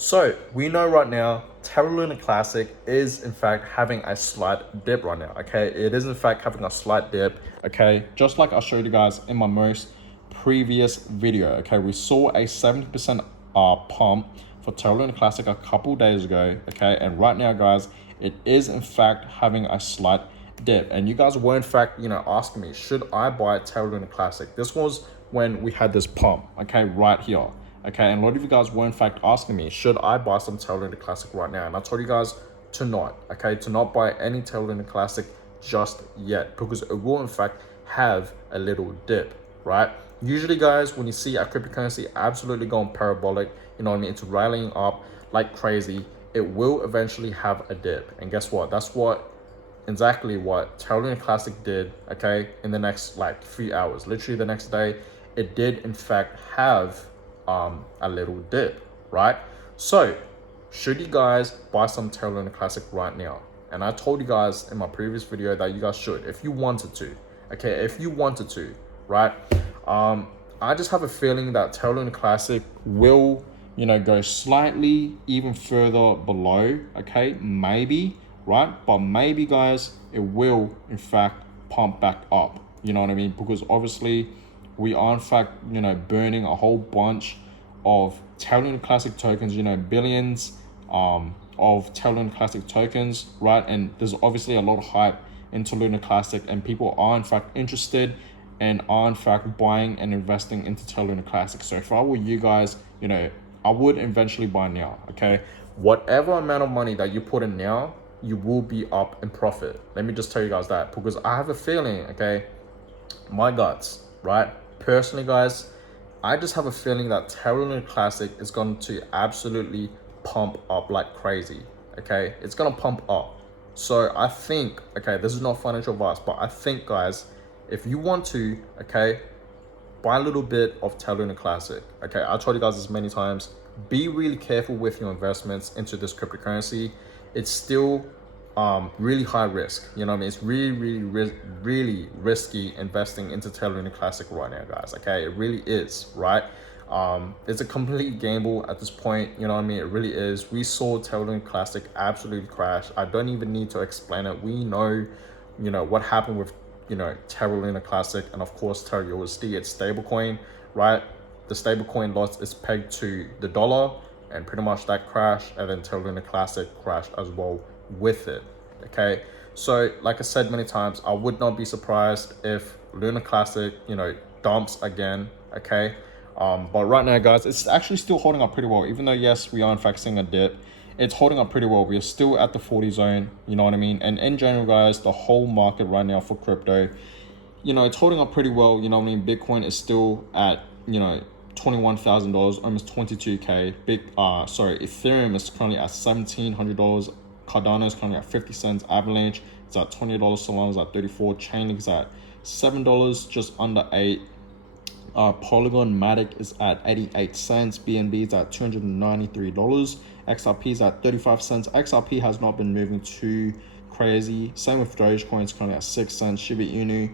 So we know right now, Terra Luna Classic is in fact having a slight dip right now. Okay, it is in fact having a slight dip. Okay, just like I showed you guys in my most previous video. Okay, we saw a 70% pump for Terra Luna Classic a couple days ago. Okay, and right now, guys, it is in fact having a slight dip. And you guys were in fact, asking me, should I buy Terra Luna Classic? This was when we had this pump. Okay, right here. Okay, and a lot of you guys were in fact asking me, should I buy some Terra Luna Classic right now? And I told you guys to not, okay, to not buy any Terra Luna Classic just yet, because it will in fact have a little dip, right? Usually, guys, when you see a cryptocurrency absolutely going parabolic, you know what I mean, it's rallying up like crazy, it will eventually have a dip. And guess what? That's exactly what Terra Luna Classic did, okay, in the next like 3 hours. Literally the next day, it did in fact have a little dip, right? So should you guys buy some Terra Luna Classic right now? And I told you guys in my previous video that you guys should, if you wanted to, okay, if you wanted to, right? I just have a feeling that Terra Luna Classic will, go slightly even further below, okay, maybe, right? But maybe, guys, it will in fact pump back up, you know what I mean? Because obviously we are in fact, burning a whole bunch of Terra Luna Classic tokens, billions of Terra Luna Classic tokens, right? And there's obviously a lot of hype into Luna Classic, and people are in fact interested and are in fact buying and investing into Terra Luna Classic. So if I were you guys, I would eventually buy now, okay? Whatever amount of money that you put in now, you will be up in profit. Let me just tell you guys that, because I have a feeling, okay, my guts, right? Personally, guys, I just have a feeling that Terra Luna Classic is going to absolutely pump up like crazy, okay? It's going to pump up. So I think, okay, this is not financial advice, but I think, guys, if you want to, okay, buy a little bit of Terra Luna Classic, okay? I told you guys this many times, be really careful with your investments into this cryptocurrency. It's still really high risk, you know what I mean? It's really risky investing into Terra Luna Classic right now, guys, okay? It really is, right? It's a complete gamble at this point, you know what I mean? It really is. We saw Terra Luna Classic absolutely crash. I don't even need to explain it. We know, what happened with, Terra Luna Classic, and of course Terra USD, its stablecoin, right? The stablecoin lost its peg to the dollar, and pretty much that crashed, and then Terra Luna Classic crashed as well with it, okay? So like I said many times, I would not be surprised if Luna Classic, dumps again, okay? But right now, guys, it's actually still holding up pretty well, even though yes, we are in fact seeing a dip. It's holding up pretty well. We are still at the 40 zone, you know what I mean? And in general, guys, the whole market right now for crypto, it's holding up pretty well, you know what I mean? Bitcoin is still at, $21,000, almost 22K. Ethereum is currently at $1,700. Cardano is currently at 50 cents. Avalanche is at $20. Solana is at 34. Chainlink is at $7, just under 8. Polygon Matic is at 88 cents. BNB is at $293. XRP is at 35 cents. XRP has not been moving too crazy. Same with Dogecoin, it's currently at 6 cents. Shiba Inu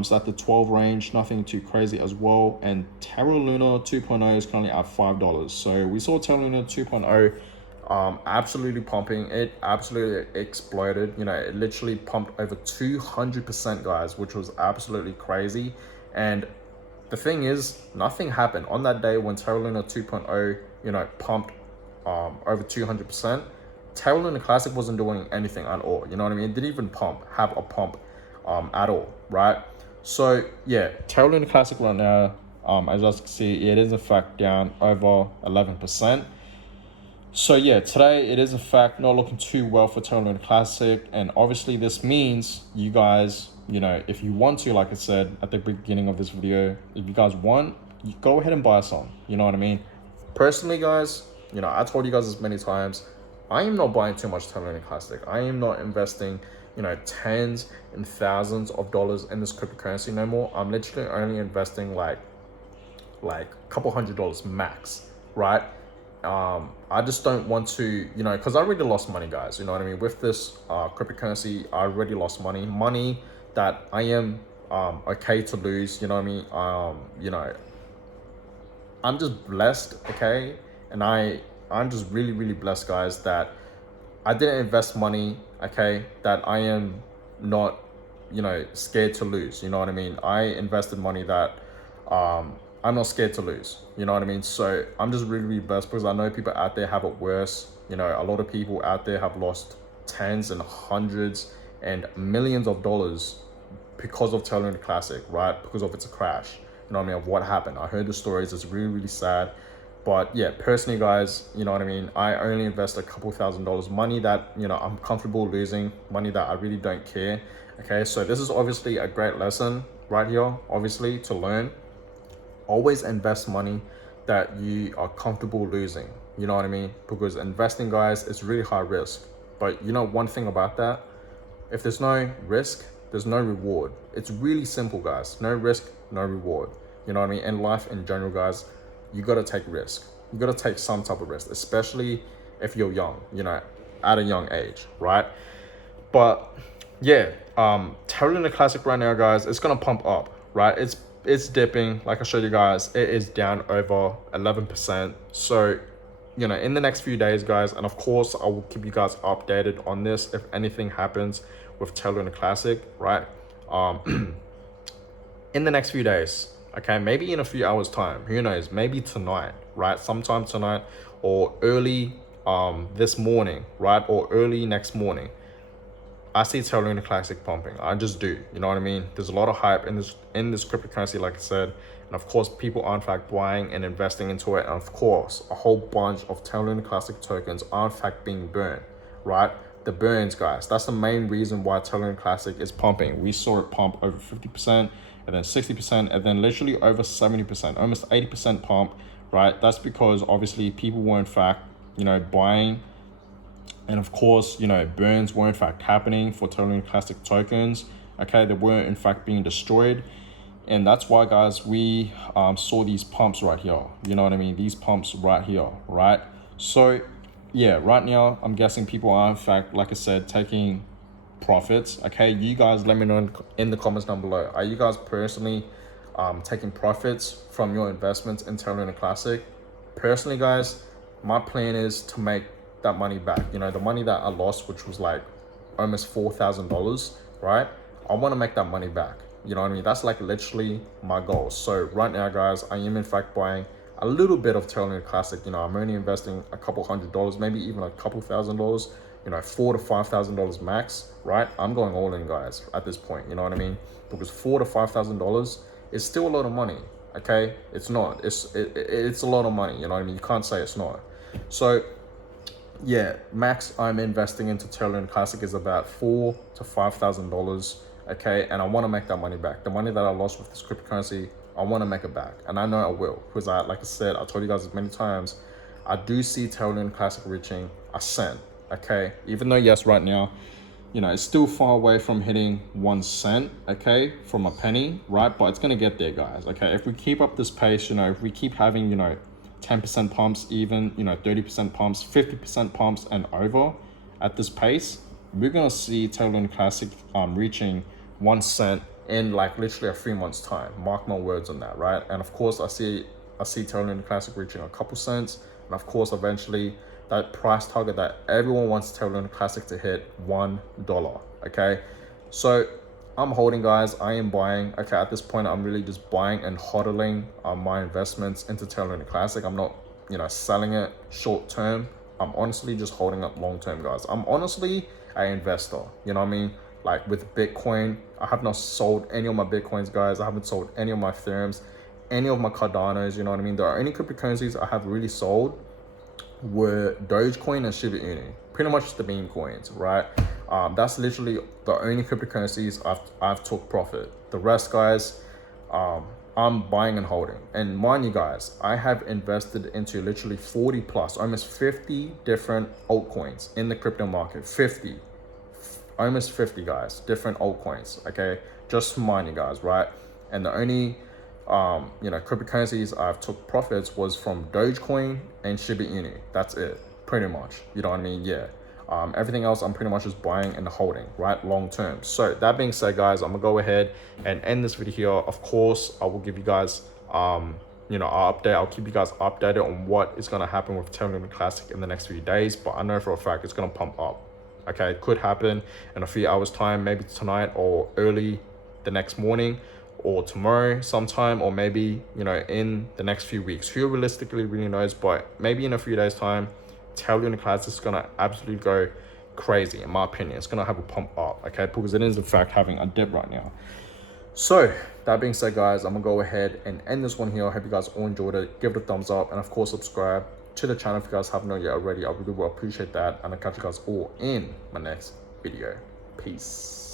is at the 12 range, nothing too crazy as well. And Terra Luna 2.0 is currently at $5. So we saw Terra Luna 2.0 absolutely pumping. It absolutely exploded. It literally pumped over 200%, guys, which was absolutely crazy. And the thing is, nothing happened on that day when Terra Luna 2.0, pumped over 200%. Terra Luna Classic wasn't doing anything at all. You know what I mean? It didn't even have a pump at all, right? So yeah, Terra Luna Classic right now, as you guys can see, it is in fact down over 11%. So yeah, today it is in fact not looking too well for Terra Luna Classic, and obviously this means you guys, if you want to, like I said at the beginning of this video, if you guys want, you go ahead and buy some, you know what I mean? Personally, guys, I told you guys this many times, I am not buying too much Terra Luna Classic. I am not investing, tens and thousands of dollars in this cryptocurrency no more. I'm literally only investing like a couple $100 max, right? I just don't want to, because I already lost money, guys, you know what I mean? With this cryptocurrency, I already lost money that I am okay to lose, you know what I mean? I'm just blessed, okay? And I I'm just really blessed, guys, that I didn't invest money, okay, that I am not, scared to lose. You know what I mean? I invested money that I'm not scared to lose. You know what I mean? So I'm just really blessed, because I know people out there have it worse. You know, a lot of people out there have lost tens and hundreds and millions of dollars because of Terra Luna Classic, right? Because of its crash. You know what I mean? Of what happened. I heard the stories. It's really sad. But yeah, personally, guys, you know what I mean? I only invest a couple $1,000s, money that, I'm comfortable losing, money that I really don't care. Okay, so this is obviously a great lesson right here, obviously, to learn. Always invest money that you are comfortable losing. You know what I mean? Because investing, guys, is really high risk. But you know one thing about that? If there's no risk, there's no reward. It's really simple, guys. No risk, no reward. You know what I mean? In life in general, guys, you got to take risk. You got to take some type of risk, especially if you're young, at a young age, right? But yeah, Terra Luna Classic right now, guys, it's going to pump up, right? It's dipping. Like I showed you guys, it is down over 11%. So, in the next few days, guys, and of course, I will keep you guys updated on this if anything happens with Terra Luna Classic, right? In the next few days, okay, maybe in a few hours time, who knows, maybe tonight, right? Sometime tonight or early this morning, right? Or early next morning, I see Terra Luna Classic pumping. I just do. You know what I mean? There's a lot of hype in this cryptocurrency, like I said. And of course, people are in fact buying and investing into it. And of course, a whole bunch of Terra Luna Classic tokens are in fact being burned, right? The burns, guys. That's the main reason why Terra Luna Classic is pumping. We saw it pump over 50%, and then 60%, and then literally over 70%, almost 80% pump, right? That's because obviously people were in fact, buying. And of course, burns were in fact happening for Terra Luna Classic tokens. Okay, they were in fact being destroyed. And that's why, guys, we saw these pumps right here. You know what I mean? These pumps right here, right? So yeah, right now, I'm guessing people are in fact, like I said, taking profits. Okay, you guys let me know in the comments down below. Are you guys personally taking profits from your investments in Terra Luna Classic? Personally, guys, my plan is to make that money back. The money that I lost, which was like almost $4,000, right? I want to make that money back. You know what I mean? That's like literally my goal. So right now, guys, I am in fact buying a little bit of Terra Luna Classic. I'm only investing a couple $100s, maybe even a couple $1,000s, $4,000 to $5,000 max, right? I'm going all in, guys, at this point. You know what I mean? Because $4,000 to $5,000 is still a lot of money. Okay, it's not. It's a lot of money. You know what I mean? You can't say it's not. So yeah, max I'm investing into Terra Luna Classic is about $4,000 to $5,000. Okay, and I want to make that money back. The money that I lost with this cryptocurrency, I want to make it back, and I know I will, because like I said, I told you guys many times, I do see Terra Luna Classic reaching a cent. Okay, even though yes, right now, it's still far away from hitting 1 cent. Okay, from a penny, right? But it's gonna get there, guys. Okay, if we keep up this pace, if we keep having 10% pumps, even 30% pumps, 50% pumps and over at this pace, we're gonna see Terra Luna Classic reaching 1 cent in like literally a 3 months time. Mark my words on that, right? And of course, I see Terra Luna Classic reaching a couple cents, and of course, eventually that price target that everyone wants Terra Luna Classic to hit, $1. Okay, so I'm holding, guys. I am buying. Okay, at this point, I'm really just buying and hodling my investments into Terra Luna Classic. I'm not, selling it short term. I'm honestly just holding up long term, guys. I'm honestly an investor. You know what I mean? Like with Bitcoin, I have not sold any of my Bitcoins, guys. I haven't sold any of my Ethereums, any of my Cardanos. You know what I mean? The only cryptocurrencies I have really sold were Dogecoin and Shiba Inu, pretty much the meme coins, right? That's literally the only cryptocurrencies I've took profit. The rest, guys, I'm buying and holding. And mind you, guys, I have invested into literally 40 plus, almost 50 different altcoins in the crypto market. 50, almost 50, guys, different altcoins. Okay, just mind you, guys, right? And the only cryptocurrencies I've took profits was from Dogecoin and Shiba Inu. That's it, pretty much. You know what I mean? Yeah. Everything else I'm pretty much just buying and holding, right, long term. So that being said, guys, I'm gonna go ahead and end this video here. Of course, I will give you guys I'll keep you guys updated on what is going to happen with Terra Luna Classic in the next few days. But I know for a fact it's going to pump up. Okay, it could happen in a few hours time, maybe tonight or early the next morning, or tomorrow sometime, or maybe in the next few weeks. Who realistically really knows? But maybe in a few days time, Terra Luna Classic is going to absolutely go crazy. In my opinion, it's going to have a pump up, okay, because it is in fact having a dip right now. So that being said, guys, I'm gonna go ahead and end this one here. I hope you guys all enjoyed it. Give it a thumbs up, and of course subscribe to the channel if you guys haven't done yet already. I really will appreciate that, and I'll catch you guys all in my next video. Peace.